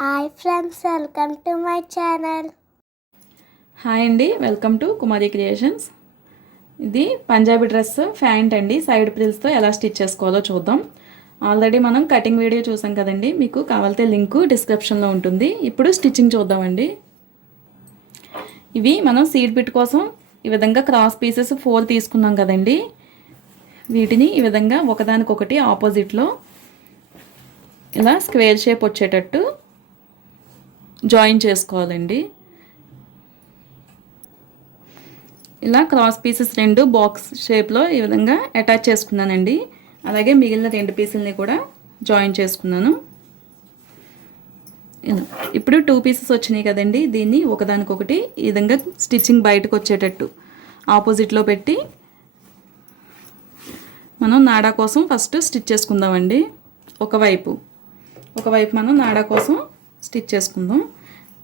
Hi friends welcome to my channel. Hi అండి welcome to Kumari creations. ఇది Punjabi dress pant అండి. Side ప్రిల్స్తో ఎలా స్టిచ్ చేసుకోవాలో చూద్దాం. ఆల్రెడీ మనం కటింగ్ వీడియో చూసాం కదండి మీకు కావాలితే లింకు డిస్క్రిప్షన్లో ఉంటుంది. ఇప్పుడు స్టిచ్చింగ్ చూద్దామండి. ఇవి మనం సీడ్ బిట్ కోసం ఈ విధంగా క్రాస్ పీసెస్ ఫోర్ తీసుకున్నాం కదండి. వీటిని ఈ విధంగా ఒకదానికొకటి ఆపోజిట్లో ఇలా స్క్వేర్ షేప్ వచ్చేటట్టు జాయిన్ చేసుకోవాలండి. ఇలా క్రాస్ పీసెస్ రెండు బాక్స్ షేప్లో ఈ విధంగా అటాచ్ చేసుకున్నానండి. అలాగే మిగిలిన రెండు పీసుల్ని కూడా జాయిన్ చేసుకున్నాను. ఇలా. ఇప్పుడు టూ పీసెస్ వచ్చినాయి కదండి దీన్ని ఒకదానికొకటి ఈ విధంగా స్టిచ్చింగ్ బయటకు వచ్చేటట్టు ఆపోజిట్లో పెట్టి మనం నాడా కోసం ఫస్ట్ స్టిచ్ చేసుకుందామండి. ఒకవైపు. ఒకవైపు మనం నాడా కోసం స్టిచ్ చేసుకుందాం.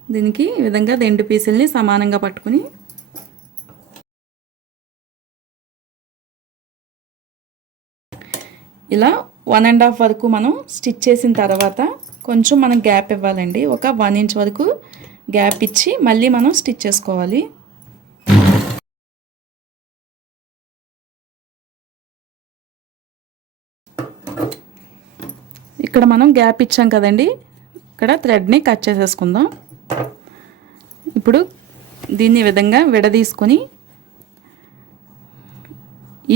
దీనికి ఈ విధంగా రెండు పీసుల్ని సమానంగా పట్టుకుని ఇలా వన్ అండ్ హాఫ్ వరకు మనం స్టిచ్ చేసిన తర్వాత కొంచెం మనం గ్యాప్ ఇవ్వాలండి. ఒక వన్ ఇంచ్ వరకు గ్యాప్ ఇచ్చి మళ్ళీ మనం స్టిచ్ చేసుకోవాలి. ఇక్కడ మనం గ్యాప్ ఇచ్చాం కదండి. ఇక్కడ థ్రెడ్ని కట్ చేసేసుకుందాం. ఇప్పుడు దీన్ని విధంగా విడదీసుకొని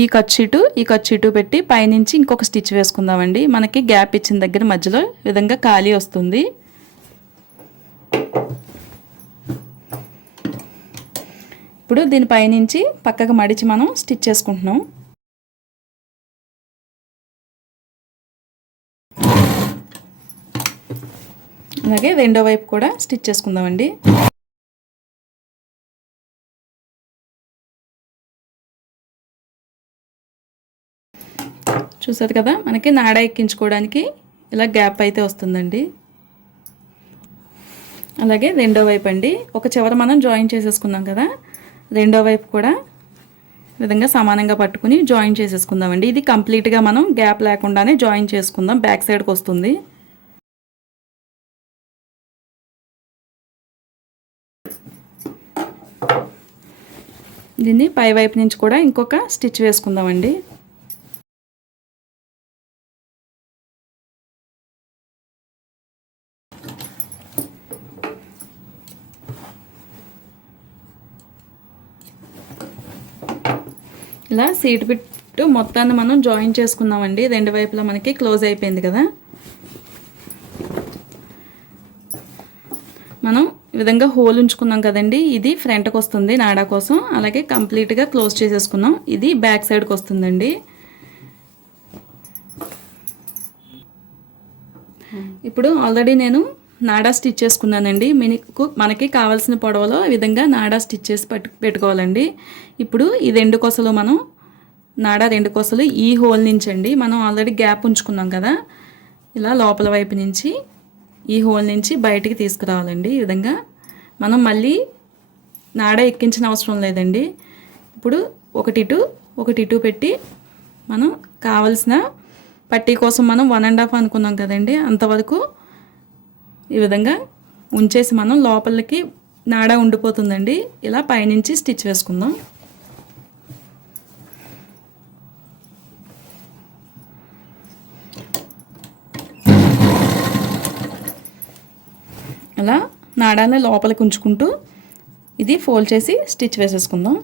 ఈ కచ్చిటు ఈ కచ్చిటు పెట్టి పైనుంచి ఇంకొక స్టిచ్ వేసుకుందామండి. మనకి గ్యాప్ ఇచ్చిన దగ్గర మధ్యలో విధంగా ఖాళీ వస్తుంది. ఇప్పుడు దీని పైనుంచి పక్కకు మడిచి మనం స్టిచ్ చేసుకుంటున్నాం. అలాగే రెండో వైపు కూడా స్టిచ్ చేసుకుందామండి. చూసారు కదా మనకి నాడ ఎక్కించుకోవడానికి ఇలా గ్యాప్ అయితే వస్తుందండి. అలాగే రెండో వైపు అండి ఒక చివర మనం జాయిన్ చేసేసుకున్నాం కదా. రెండో వైపు కూడా విధంగా సమానంగా పట్టుకుని జాయిన్ చేసేసుకుందామండి. ఇది కంప్లీట్గా మనం గ్యాప్ లేకుండానే జాయిన్ చేసుకుందాం బ్యాక్ సైడ్కి వస్తుంది. దీన్ని పై వైపు నుంచి కూడా ఇంకొక స్టిచ్ వేసుకుందామండి. ఇలా సీట్ బిట్ మొత్తాన్ని మనం జాయిన్ చేసుకుందామండి. రెండు వైపులా మనకి క్లోజ్ అయిపోయింది కదా. మనం విధంగా హోల్ ఉంచుకున్నాం కదండి. ఇది ఫ్రంట్కి వస్తుంది నాడా కోసం. అలాగే కంప్లీట్గా క్లోజ్ చేసేసుకున్నాం. ఇది బ్యాక్ సైడ్కి వస్తుందండి ఇప్పుడు ఆల్రెడీ నేను నాడా స్టిచ్ చేసుకున్నానండి. మీకు మనకి కావాల్సిన పొడవలో ఈ విధంగా నాడా స్టిచ్ చేసి పెట్టు పెట్టుకోవాలండి. ఇప్పుడు ఈ రెండు కొసలు మనం నాడా రెండు కొసలు ఈ హోల్ నుంచి అండి మనం ఆల్రెడీ గ్యాప్ ఉంచుకున్నాం కదా. ఇలా లోపల వైపు నుంచి ఈ హోల్ నుంచి బయటికి తీసుకురావాలండి ఈ విధంగా. మనం మళ్ళీ నాడ ఎక్కించిన అవసరం లేదండి. ఇప్పుడు ఒకటి ఇటు ఒకటి ఇటు పెట్టి మనం కావలసిన పట్టీ కోసం మనం వన్ అండ్ హాఫ్ అనుకున్నాం కదండి. అంతవరకు ఈ విధంగా ఉంచేసి మనం లోపలికి నాడా ఉండిపోతుందండి. ఇలా పైనుంచి స్టిచ్ వేసుకుందాం. అలా నాడాన్ని లోపలికి ఉంచుకుంటూ ఇది ఫోల్డ్ చేసి స్టిచ్ వేసేసుకుందాం.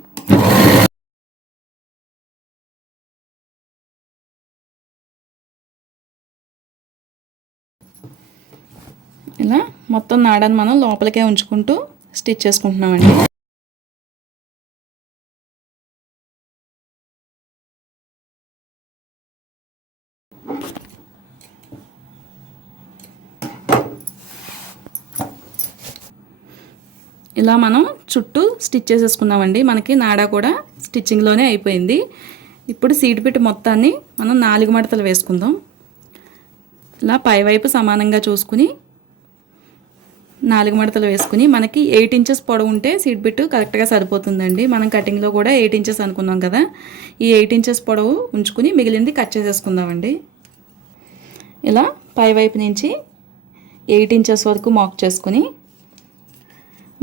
ఇలా మొత్తం నాడాన్ని మనం లోపలికే ఉంచుకుంటూ స్టిచ్ చేసుకుంటున్నామండి. ఇలా మనం చుట్టూ స్టిచ్ చేసేసుకున్నామండి. మనకి నాడా కూడా స్టిచ్చింగ్లోనే అయిపోయింది. ఇప్పుడు సీట్ పిట్ మొత్తాన్ని మనం నాలుగు మడతలు వేసుకుందాం. ఇలా పైవైపు సమానంగా చూసుకుని నాలుగు మడతలు వేసుకుని మనకి ఎయిట్ ఇంచెస్ పొడవు ఉంటే సీట్ బిట్ కరెక్ట్గా సరిపోతుందండి. మనం కటింగ్లో కూడా ఎయిట్ ఇంచెస్ అనుకున్నాం కదా. ఈ ఎయిట్ ఇంచెస్ పొడవు ఉంచుకుని మిగిలింది కట్ చేసేసుకుందామండి. ఇలా పైవైపు నుంచి ఎయిట్ ఇంచెస్ వరకు మాక్ చేసుకుని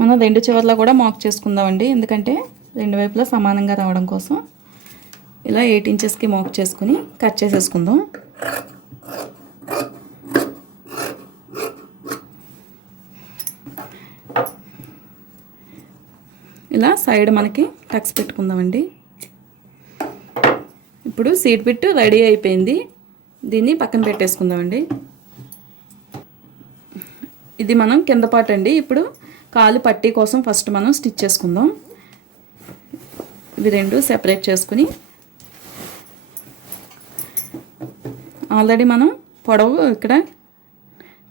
మనం రెండు చివర్లో కూడా మాక్ చేసుకుందామండి. ఎందుకంటే రెండు వైపులా సమానంగా రావడం కోసం ఇలా ఎయిట్ ఇంచెస్కి మాక్ చేసుకుని కట్ చేసేసుకుందాం. ఇలా సైడ్ మనకి టక్స్ పెట్టుకుందామండి. ఇప్పుడు సీట్ బిట్ రెడీ అయిపోయింది. దీన్ని పక్కన పెట్టేసుకుందామండి. ఇది మనం కింద పాట అండి. ఇప్పుడు కాలు పట్టీ కోసం ఫస్ట్ మనం స్టిచ్ చేసుకుందాం. ఇవి రెండు సెపరేట్ చేసుకుని ఆల్రెడీ మనం పొడవు ఇక్కడ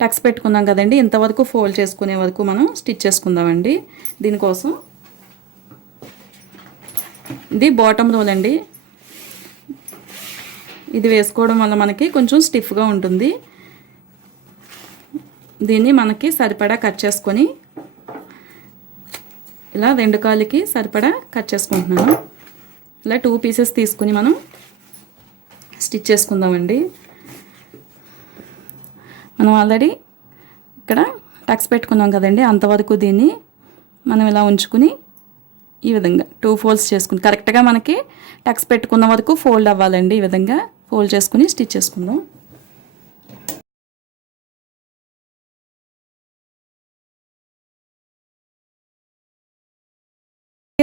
టక్స్ పెట్టుకున్నాం కదండి. ఇంతవరకు ఫోల్డ్ చేసుకునే వరకు మనం స్టిచ్ చేసుకుందామండి. దీనికోసం ఇది బాటమ్ రోల్ అండి ఇది వేసుకోవడం వల్ల మనకి కొంచెం స్టిఫ్గా ఉంటుంది. దీన్ని మనకి సరిపడా కట్ చేసుకొని ఇలా రెండు కాళ్ళకి సరిపడా కట్ చేసుకుంటున్నాను. ఇలా టూ పీసెస్ తీసుకుని మనం స్టిచ్ చేసుకుందామండి. మనం ఆల్రెడీ ఇక్కడ టక్స్ పెట్టుకున్నాం కదండి. అంతవరకు దీన్ని మనం ఇలా ఉంచుకుని ఈ విధంగా టూ ఫోల్డ్స్ చేసుకుని కరెక్ట్గా మనకి టక్స్ పెట్టుకున్న వరకు ఫోల్డ్ అవ్వాలండి. ఈ విధంగా ఫోల్డ్ చేసుకుని స్టిచ్ చేసుకుందాం.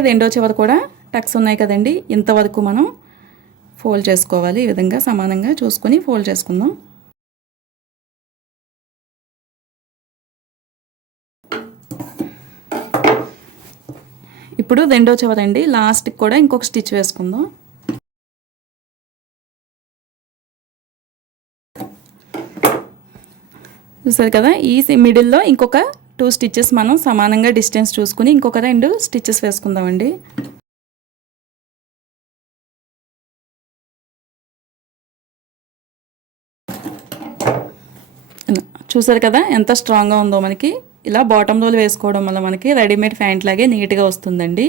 రెండో చివర కూడా టక్స్ ఉన్నాయి కదండి. ఇంతవరకు మనం ఫోల్డ్ చేసుకోవాలి. ఈ విధంగా సమానంగా చూసుకొని ఫోల్డ్ చేసుకుందాం. ఇప్పుడు రెండో చివరండి లాస్ట్కి కూడా ఇంకొక స్టిచ్ వేసుకుందాం. చూసారు కదా ఈ మిడిల్లో ఇంకొక టూ స్టిచ్చెస్ మనం సమానంగా డిస్టెన్స్ చూసుకుని ఇంకొక రెండు స్టిచ్చెస్ వేసుకుందామండి. చూసారు కదా ఎంత స్ట్రాంగ్గా ఉందో మనకి. ఇలా బాటమ్ రోల్ వేసుకోవడం వల్ల మనకి రెడీమేడ్ ప్యాంట్ లాగే నీట్గా వస్తుందండి.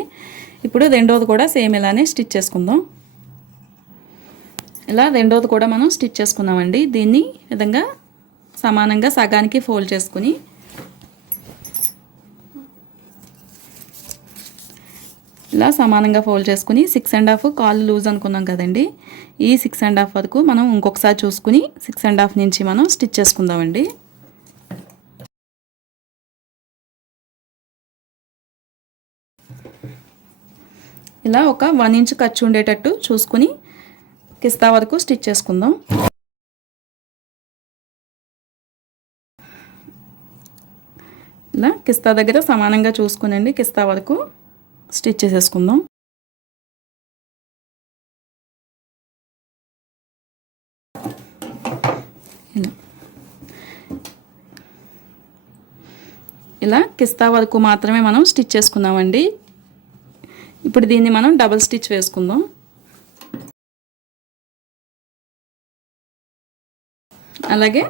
ఇప్పుడు రెండోది కూడా సేమ్ ఇలానే స్టిచ్ చేసుకుందాం. ఇలా రెండోది కూడా మనం స్టిచ్ చేసుకుందామండి. దీన్ని విధంగా సమానంగా సగానికి ఫోల్డ్ చేసుకుని ఇలా సమానంగా ఫోల్డ్ చేసుకుని సిక్స్ అండ్ హాఫ్ కాళ్ళు లూజ్ అనుకున్నాం కదండి. ఈ సిక్స్ అండ్ హాఫ్ వరకు మనం ఇంకొకసారి చూసుకుని సిక్స్ అండ్ హాఫ్ నుంచి మనం స్టిచ్ చేసుకుందామండి. ఇలా ఒక వన్ ఇంచ్ ఖర్చు ఉండేటట్టు చూసుకుని కిస్తా వరకు స్టిచ్ చేసుకుందాం. ఇలా కిస్తా దగ్గర సమానంగా చూసుకునండి కిస్తా వరకు. స్టిచ్ చేసేసుకుందాం. ఇలా ఇలా కిస్తా వరకు మాత్రమే మనం స్టిచ్ చేసుకుందామండి. ఇప్పుడు దీన్ని మనం డబుల్ స్టిచ్ వేసుకుందాం. అలాగే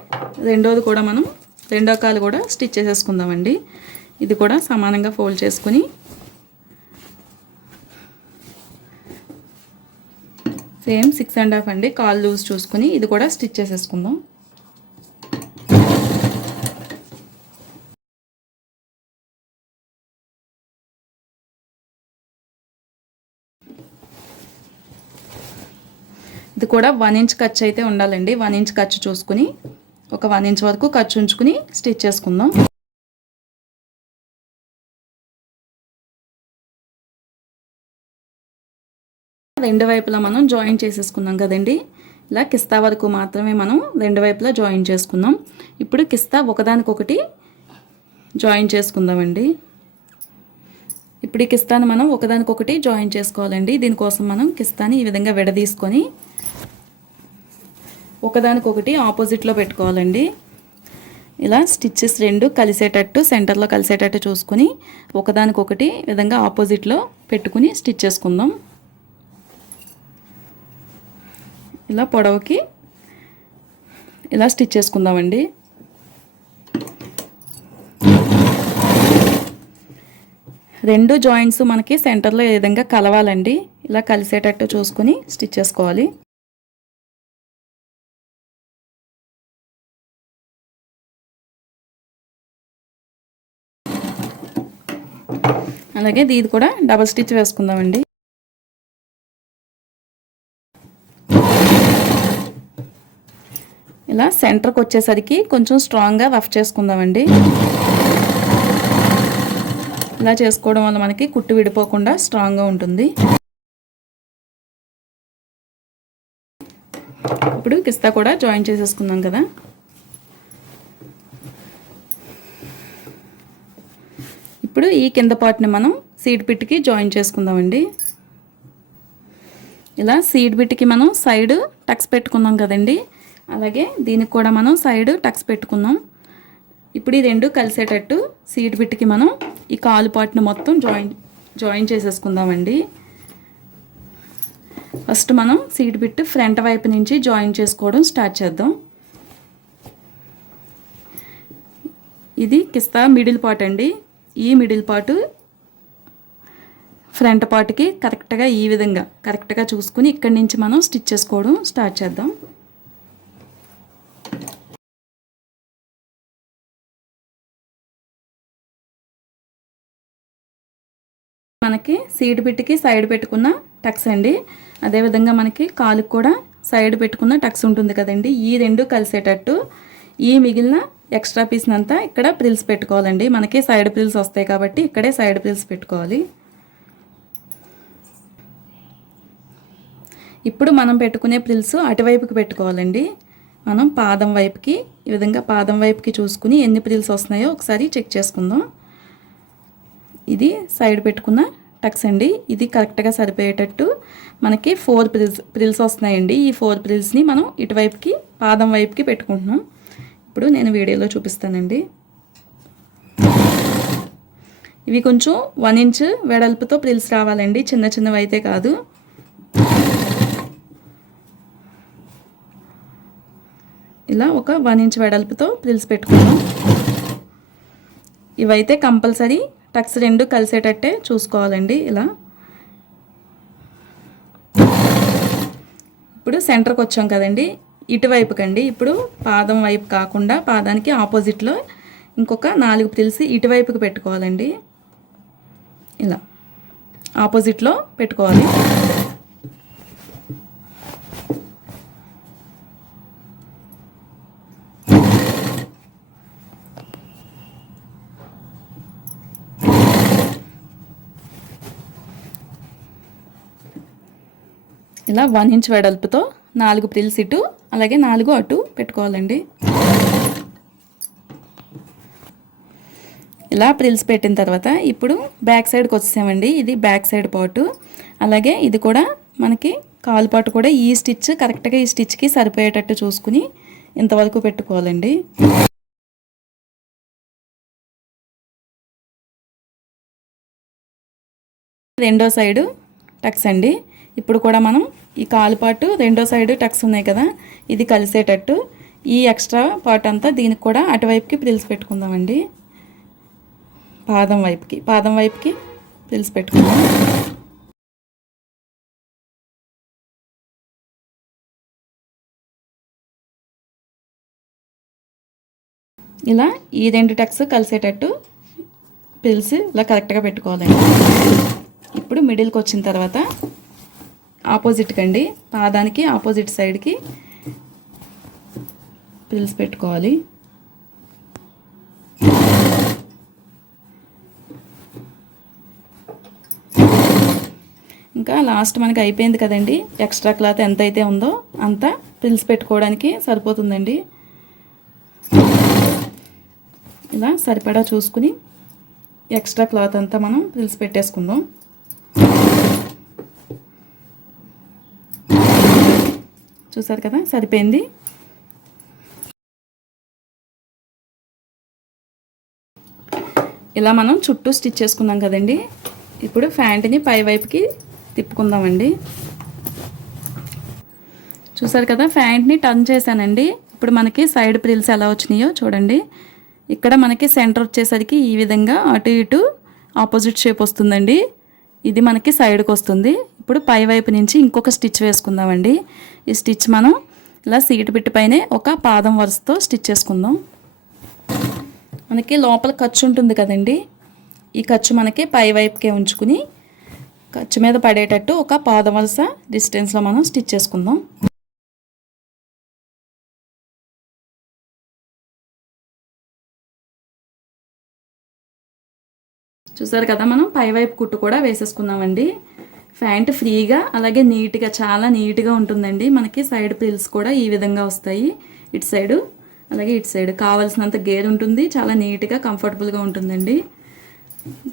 రెండోది కూడా మనం రెండో కాలు కూడా స్టిచ్ చేసేసుకుందామండి. ఇది కూడా సమానంగా ఫోల్డ్ చేసుకుని సేమ్ సిక్స్ అండ్ హాఫ్ అండి. కాల్ లూజ్ చూసుకుని ఇది కూడా స్టిచ్ చేసేసుకుందాం. ఇది కూడా వన్ ఇంచ్ ఖర్చు అయితే ఉండాలండి. వన్ ఇంచ్ ఖర్చు చూసుకుని ఒక వన్ ఇంచ్ వరకు ఖర్చు ఉంచుకుని స్టిచ్ చేసుకుందాం. రెండు వైపులా మనం జాయిన్ చేసేసుకున్నాం కదండి. ఇలా కిస్తా వరకు మాత్రమే మనం రెండు వైపులా జాయిన్ చేసుకుందాం ఇప్పుడు కిస్తా ఒకదానికొకటి జాయిన్ చేసుకుందామండి. ఇప్పుడు ఈ కిస్తాని మనం ఒకదానికొకటి జాయిన్ చేసుకోవాలండి. దీనికోసం మనం కిస్తాని ఈ విధంగా విడదీసుకొని ఒకదానికొకటి ఆపోజిట్లో పెట్టుకోవాలండి. ఇలా స్టిచ్చెస్ రెండు కలిసేటట్టు సెంటర్లో కలిసేటట్టు చూసుకొని ఒకదానికొకటి విధంగా ఆపోజిట్లో పెట్టుకుని స్టిచ్ చేసుకుందాం. ఇలా పొడవుకి ఇలా స్టిచ్ చేసుకుందామండి. రెండు జాయింట్స్ మనకి సెంటర్లో ఏ విధంగా కలవాలండి ఇలా కలిసేటట్టు చూసుకుని స్టిచ్ చేసుకోవాలి. అలాగే ఇది కూడా డబల్ స్టిచ్ వేసుకుందామండి. ఇలా సెంటర్కి వచ్చేసరికి కొంచెం స్ట్రాంగ్గా రఫ్ చేసుకుందామండి. ఇలా చేసుకోవడం వల్ల మనకి కుట్టు విడిపోకుండా స్ట్రాంగ్గా ఉంటుంది. ఇప్పుడు కిస్తా కూడా జాయిన్ చేసేసుకుందాం కదా. ఇప్పుడు ఈ కింద పార్ట్ని మనం సీడ్ పిట్కి జాయిన్ చేసుకుందామండి. ఇలా సీడ్ బిట్కి మనం సైడ్ టక్స్ పెట్టుకుందాం కదండి. అలాగే దీనికి కూడా మనం సైడ్ టక్స్ పెట్టుకుందాం. ఇప్పుడు ఈ రెండు కలిసేటట్టు సీడ్ బిట్కి మనం ఈ కాలు పాటును మొత్తం జాయిన్ జాయిన్ చేసేసుకుందామండి. ఫస్ట్ మనం సీడ్ బిట్ ఫ్రంట్ వైపు నుంచి జాయిన్ చేసుకోవడం స్టార్ట్ చేద్దాం. ఇది కిస్తా మిడిల్ పార్ట్ అండి. ఈ మిడిల్ పార్ట్ ఫ్రంట్ పార్ట్కి కరెక్ట్గా ఈ విధంగా కరెక్ట్గా చూసుకుని ఇక్కడి నుంచి మనం స్టిచ్ చేసుకోవడం స్టార్ట్ చేద్దాం. మనకి సీడ్ బిట్కి సైడ్ పెట్టుకున్న టక్స్ అండి. అదేవిధంగా మనకి కాలుకి కూడా సైడ్ పెట్టుకున్న టక్స్ ఉంటుంది కదండి. ఈ రెండు కలిసేటట్టు ఈ మిగిలిన ఎక్స్ట్రా పీస్ని అంతా ఇక్కడ ప్రిల్స్ పెట్టుకోవాలండి. మనకి సైడ్ ప్రిల్స్ వస్తాయి కాబట్టి ఇక్కడే సైడ్ ప్రిల్స్ పెట్టుకోవాలి. ఇప్పుడు మనం పెట్టుకునే ప్రిల్స్ అటువైపుకి పెట్టుకోవాలండి. మనం పాదం వైపుకి ఈ విధంగా పాదం వైపుకి చూసుకుని ఎన్ని ప్రిల్స్ వస్తున్నాయో ఒకసారి చెక్ చేసుకుందాం. ఇది సైడ్ పెట్టుకున్న టక్స్ అండి. ఇది కరెక్ట్గా సరిపోయేటట్టు మనకి ఫోర్ ప్రిల్స్ ప్రిల్స్ వస్తున్నాయండి. ఈ ఫోర్ ప్రిల్స్ని మనం ఇటువైపుకి పాదం వైపుకి పెట్టుకుంటున్నాం. ఇప్పుడు నేను వీడియోలో చూపిస్తానండి. ఇవి కొంచెం వన్ ఇంచ్ వెడల్పుతో ప్రిల్స్ రావాలండి. చిన్న చిన్నవి అయితే కాదు. ఇలా ఒక వన్ ఇంచ్ వెడల్పుతో ప్రిల్స్ పెట్టుకుందాం. ఇవైతే కంపల్సరీ టక్స్ రెండు కలిసేటట్టే చూసుకోవాలండి ఇలా. ఇప్పుడు సెంటర్కి వచ్చాం కదండి. ఇటువైపుకండి. ఇప్పుడు పాదం వైపు కాకుండా పాదానికి ఆపోజిట్లో ఇంకొక నాలుగు ప్రిల్స్ ఇటువైపుకి పెట్టుకోవాలండి. ఇలా. ఆపోజిట్లో పెట్టుకోవాలి. ఇలా వన్ ఇంచ్ వెడల్పుతో నాలుగు ప్రిల్స్ ఇటు అలాగే నాలుగు అటు పెట్టుకోవాలండి. ఇలా ప్రిల్స్ పెట్టిన తర్వాత ఇప్పుడు బ్యాక్ సైడ్కి వచ్చేసామండి. ఇది బ్యాక్ సైడ్ పాటు. అలాగే ఇది కూడా మనకి కాలు పాటు కూడా ఈ స్టిచ్ కరెక్ట్గా ఈ స్టిచ్కి సరిపోయేటట్టు చూసుకుని ఇంతవరకు పెట్టుకోవాలండి. రెండో సైడు టక్స్ అండి. ఇప్పుడు కూడా మనం ఈ కాలు పాటు రెండో సైడ్ టక్స్ ఉన్నాయి కదా ఇది కలిసేటట్టు. ఈ ఎక్స్ట్రా పార్ట్ అంతా దీనికి కూడా అటువైపుకి పిలిచి పెట్టుకుందామండి. పాదం వైపుకి పాదం వైపుకి పిలిచి పెట్టుకుందాం. ఇలా ఈ రెండు టక్స్ కలిసేటట్టు పిలిచి ఇలా కరెక్ట్గా పెట్టుకోవాలండి. ఇప్పుడు మిడిల్కి వచ్చిన తర్వాత ఆపోజిట్కి అండి పాదానికి ఆపోజిట్ సైడ్కి పిల్స్ పెట్టుకోవాలి. ఇంకా లాస్ట్ మనకి అయిపోయింది కదండి. ఎక్స్ట్రా క్లాత్ ఎంత అయితే ఉందో అంత పిల్స్ పెట్టుకోవడానికి సరిపోతుందండి. ఇలా సరిపడా చూసుకుని ఎక్స్ట్రా క్లాత్ అంతా మనం పిల్స్ పెట్టేసుకుందాం. చూసారు కదా? సరిపోయింది? ఇలా మనం చుట్టూ స్టిచ్ చేసుకున్నాం కదండి. ఇప్పుడు ప్యాంట్ని పై వైపుకి తిప్పుకుందామండి. చూసారు కదా? ప్యాంట్ని టర్న్ చేశానండి. ఇప్పుడు మనకి సైడ్ ప్రిల్స్ ఎలా వచ్చినాయో చూడండి. ఇక్కడ మనకి సెంటర్ వచ్చేసరికి ఈ విధంగా అటు ఇటు ఆపోజిట్ షేప్ వస్తుందండి. ఇది మనకి సైడ్కి వస్తుంది. ఇప్పుడు పై వైపు నుంచి ఇంకొక స్టిచ్ వేసుకుందామండి. ఈ స్టిచ్ మనం ఇలా సీటు పిట్టి పైనే ఒక పాదం వరుసతో స్టిచ్ చేసుకుందాం. మనకి లోపల ఖర్చు ఉంటుంది కదండి. ఈ ఖర్చు మనకి పై వైపుకే ఉంచుకుని ఖర్చు మీద పడేటట్టు ఒక పాదం వరుస డిస్టెన్స్లో మనం స్టిచ్ చేసుకుందాం. చూసారు కదా మనం పైవైపు కుట్టు కూడా వేసేసుకున్నామండి ప్యాంట్ ఫ్రీగా అలాగే నీట్గా చాలా నీట్గా ఉంటుందండి. మనకి సైడ్ ప్రిల్స్ కూడా ఈ విధంగా వస్తాయి. ఇటు సైడు అలాగే ఇటు సైడ్. కావాల్సినంత గేర్ ఉంటుంది. చాలా నీట్గా కంఫర్టబుల్గా ఉంటుందండి.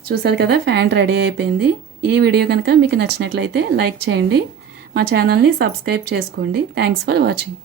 చూసారు కదా ఫ్యాంట్ రెడీ అయిపోయింది. ఈ వీడియో కనుక మీకు నచ్చినట్లయితే లైక్ చేయండి. మా ఛానల్ని సబ్స్క్రైబ్ చేసుకోండి. Thanks for watching.